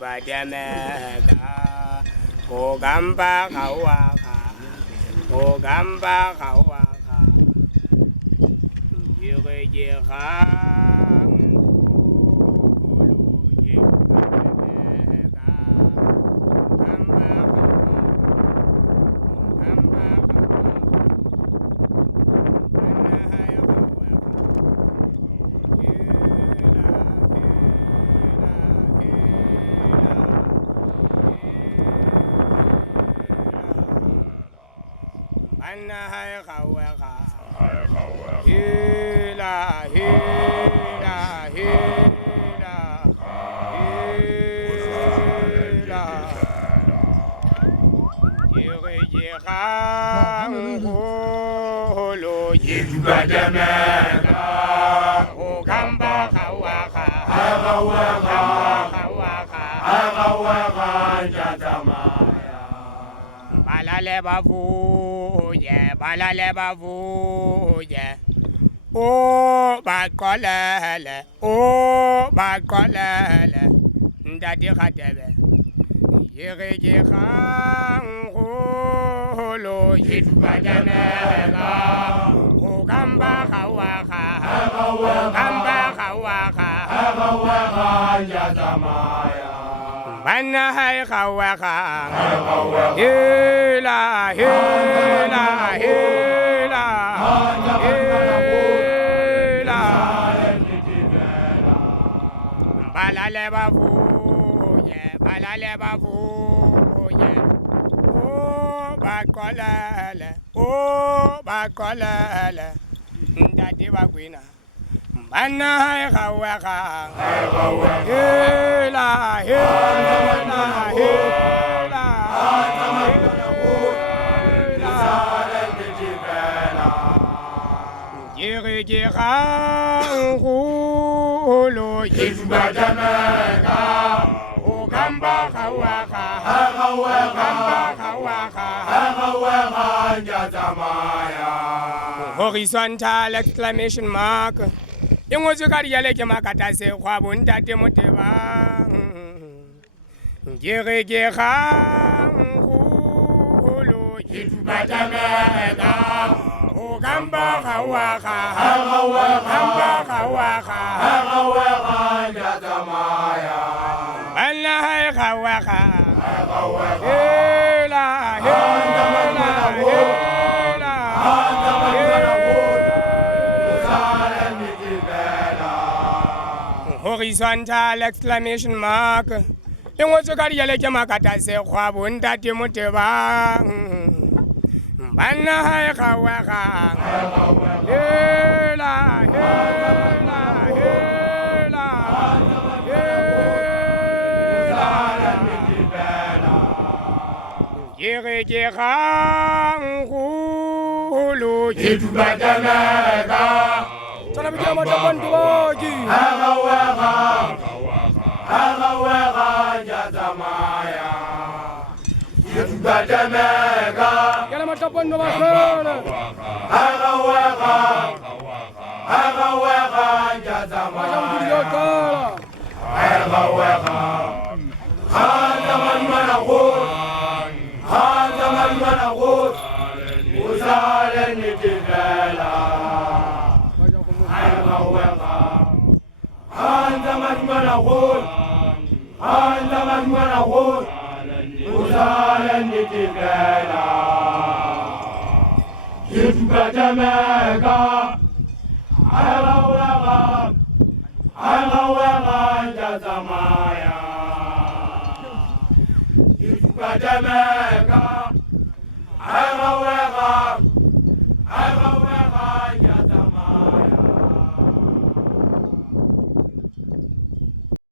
badamega ogamba kawaka ogamba kawaka yirejera Hai kawaka hila hila hila hila yirejera holo yibadamega ogamba kawaka kawaka kawaka kawaka jatamaya balale bavuye o bakolele ndadi khadebe yirege khangolo yifbadanega ogamba khawaka ogamba khawaka jatamaya Bana hai khawaka hila hila hila hila balale bavuye o bakolele ndadi bagwina Bana hai khawaka hila hila hila yirege khangolo yifbadamega ogamba khawaka khawaka jatamaya horizontal exclamation mark Ingozi kariyale ke makata se khwabo ntate moteba ngirege khangolo yifbatamega ogamba khawaka jatamaya bana hai khawaka hila hila horizontal exclamation mark Ingozi kariyale ke makata se khwabo ntate moteba Bana hai khawaka hila hila hila yirege khangolo yifbadamega Sana bikin macam lagi. Hawaka jatamaya yifbadamega Yana macam nama Hawaka jatamaya Hawaka Hadaman manakut Uzalen nitibela Hadaman manakut Uzalen nitibela yifbadamega Hawaka jatamaya yifbadamega Hawaka